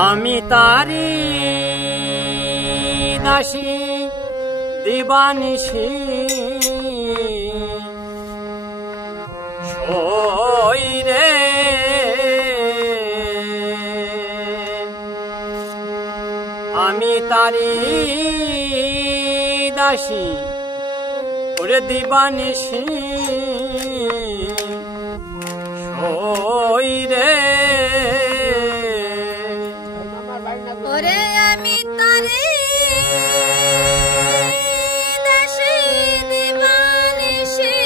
আমি তারি দাসী দিবানিশি সই রে আমি তারি দাসী ওরে দিবানিশি সই রে ওরে আমি তারি দাসী দিবানিশি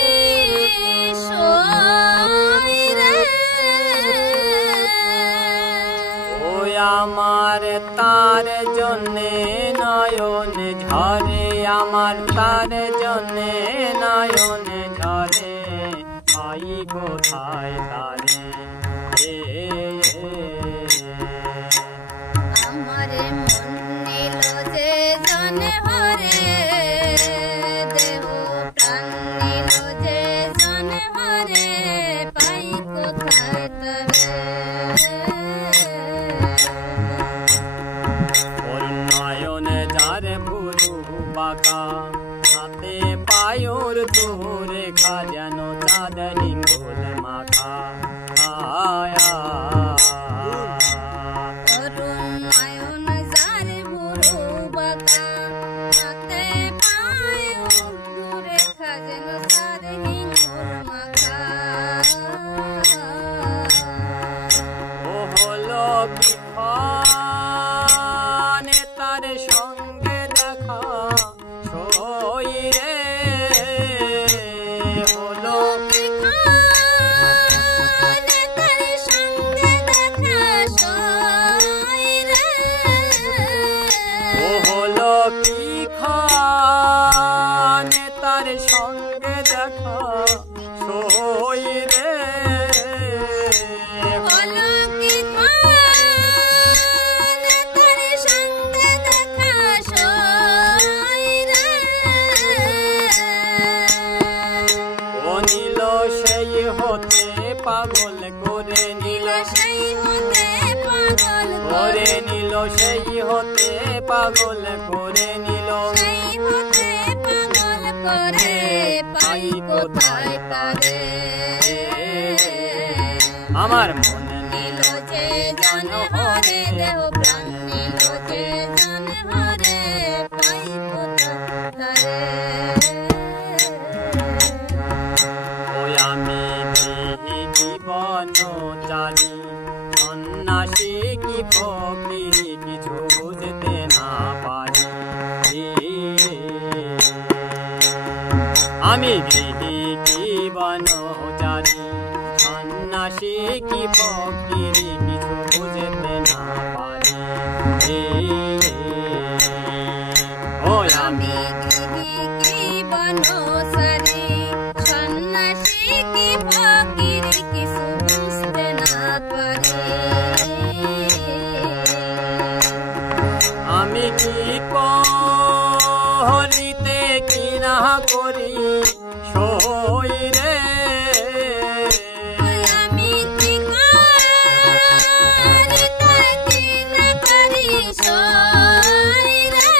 সই রে ওই আমার তার জন্যে নয়ন ঝরে আমার তার জন্যে নয়ন ঝরে পাই কোথায় তারে আমারে মন নিল যে জন হরে দেহ প্রাণ নিল যে জন হরে পাই কোথায় তবে নয়ন যার পুরু বাঁকা হাতে পায়ুর দূরে খা যেন চাঁদ হিঙ্গুল মাখা অরুণ নয়ন যার পুরু বাঁকা হাতে পায়ুর দূরে খা যেন চাঁদ হিঙ্গুল মাখা ও হলো বিখানে তার সঙ্গে দেখা সই রে হলো বিখানে তার সঙ্গে দেখা সই রে ও হলো বিখানে তার সঙ্গে দেখা সই রে হলো বিখানে তার সঙ্গে দেখা সই রে ও নীল সেই হতে পাগল করে নীল সেই হতে পাগল করে নীল সেই হতে পাগল করে নীল সেই হতে পাগল করে পাই কোথায় তারে আমার মন নীল যে জন হরে দেহ প্রাণ নীল যে জন হরে পাই কোথায় তারে ওই আমি বিহি জীবন চারি সন্ন্যাসী কি ফকিরি কিছু বুঝতে না পারি আমি গৃহী জীবন চারি সন্ন্যাসী কি ফকিরি কিছু বুঝতে না পারি ওই আমি আমি গৃহী কি বনসারী সন্ন্যাসী কি ফকিরি কিছু বুঝতে না পারি আমি কি করিতে কি না করি সই রে আমি কি করিতে কি না করি সই রে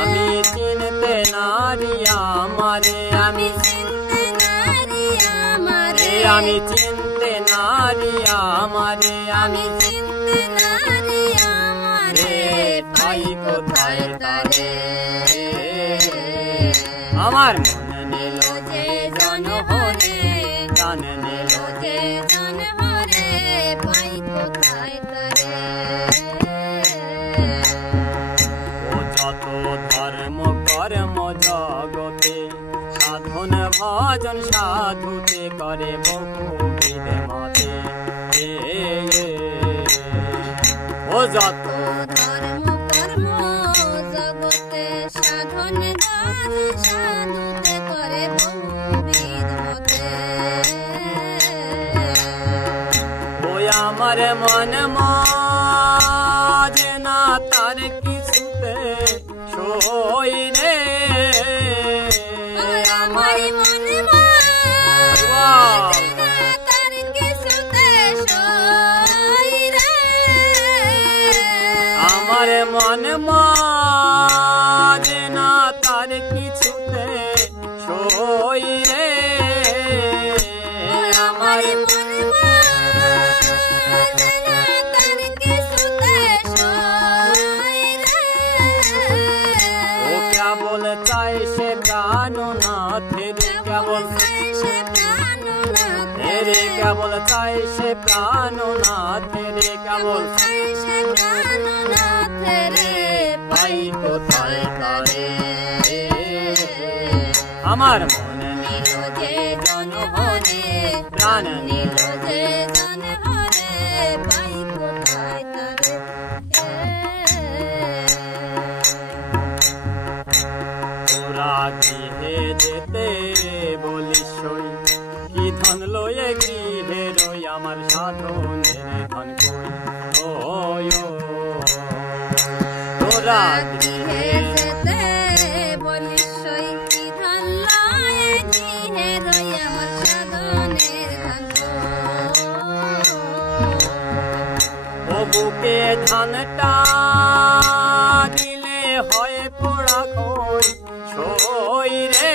আমি চিনতে নারি আমারে আমি চিনতে নারী আমারে আমি চিনতে নারি আমারে আমি চিনতে নারী আমারে পাই কোথায় তারে আমার মন নিল যে জন হরে জান নিল যে জন হরে পাই কোথায় তারে ও যত ধর্ম কর্ম জগতে সাধন ভজন সাধুতে করে বহুবিধ মতে ও যত ধর্ম কর্ম জগতে সাধন সাধুতে করে বহুবিধ মতে ওই আমার মন মাঝে না তার কিছুতে সই রে আমার মনে তার কিছুতে সই রে মন মানে না তার কিছুতে সই রে আমার মন মানে না তার কিছুতে সই রে ও কেবল চাই সে প্রাণনাথ রে কেবল রে কেবল চাই সে প্রাণনাথ রে কেবল পাই কোথায় তারে আমার মনে নিল যে জন হরে প্রাণ নিল যে জন হরে পাই কোথায় তারে তোরা গৃহে যেতে বলিস সই কি ধন লয়ে গৃহে রই আমার সাধনের ধন কই ওই তোরা গৃহে যেতে বলিস সই কি ধন লয়ে গৃহে রই আমার সাধনের ধন ও বুকে ধানটা দিলে হয় পোড়া খই সই রে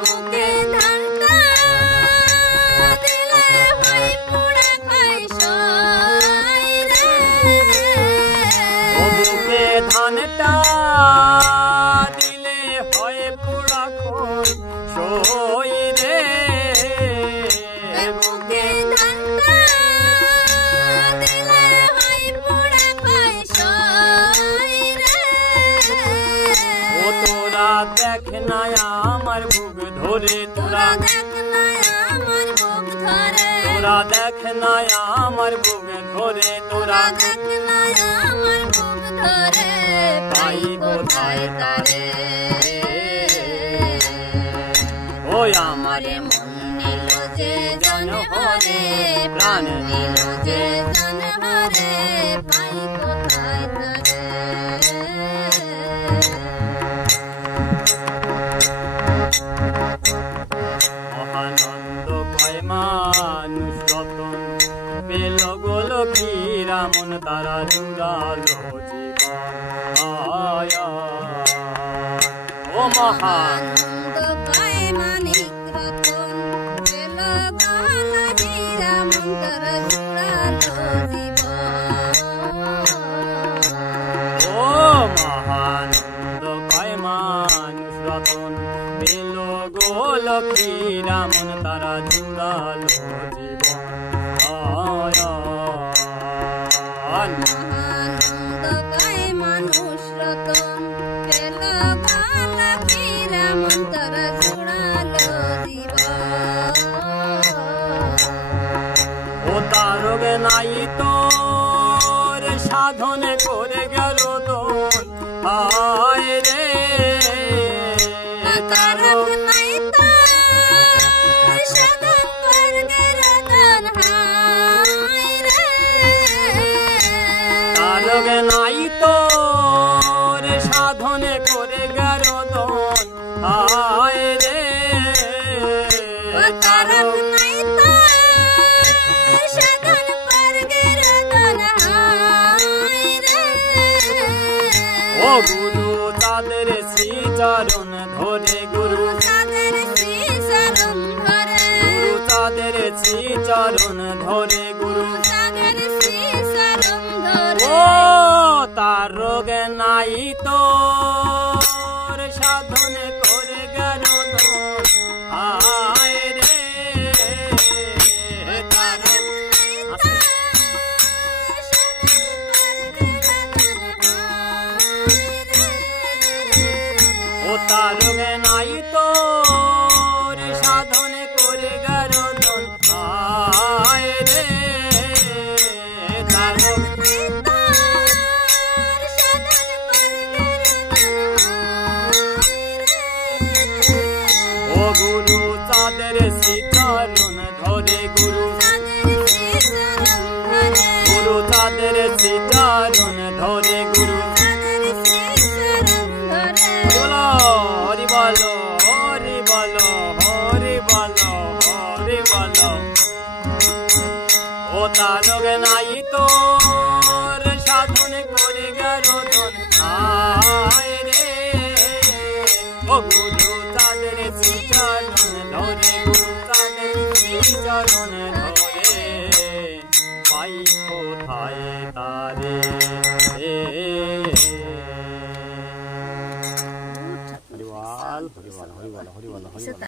বুকে ধানটা দিলে হয় পোড়া খাই সই রে ও বুকে ধানটা দিলে হয় পোড়া খই সই রে বুকে ধানটা দিলে হয় পোড়া খাই সই রে ও তোরা দেখ না আমার বুক ধরে তোরা দেখ না আমার বুক ধরে তোরা দেখ না আমার বুক ধরে তোরা দেখ না আমার বুক ধরে পাই কোথায় তারে ও আমার মন নিল যে জন হরে প্রাণ নিল যে জন হরে পাই কোথায় তারে মহানন্দ কয় মানুষ রতন পেল গোল ফিরা মন তারা জুড়ালো জীবন আয় ও মহান আনন্দ পায় মানিক রতন পেল গলা হীরা মন্তর জুড়ালো জীবন ও মহানন্দ কয় মানুষ রতন পেল গোল ফিরা মন তারা জুড়ালো জীবন আয় মহানন্দ পায় মানুষ রতন পেল গলা হীরা মন্তর জুড়ালো জীবন ও তারগে নাই তোর সাধন করে গেল দোল হায় রে তারক নাই তার সাধন বর্গের ধন হায় রে তারগে নাই তোর সাধন করে গেল দোল হায় রে তারক নাই তার সাধন বর্গের ধন হায় রে ও গুরু তাদের শ্রী চরণ ধরে গুরু তাদের শ্রী চরণ ধরে গুরু তাদের শ্রী চরণ ধরে গুরু তাদের শ্রী চরণ ধরে ও তার রোগ নাই তোর সাধন করে গেল দোল হায় রে তার ও তার রোগ নাই তোর সাধন করে গেল দোল হায় রে তার রোগ ও গুরু তাদের শ্রীচরণ ধরে গুরু গুরু তাদের শ্রীচরণ ধরে গুরু হরি বলো হরি বলো হরি বলো হরি বলো ও তারক নাই তোর সাধন কোথায় তারে হরিবল হরিবল হরিবল হরিবল হরিবল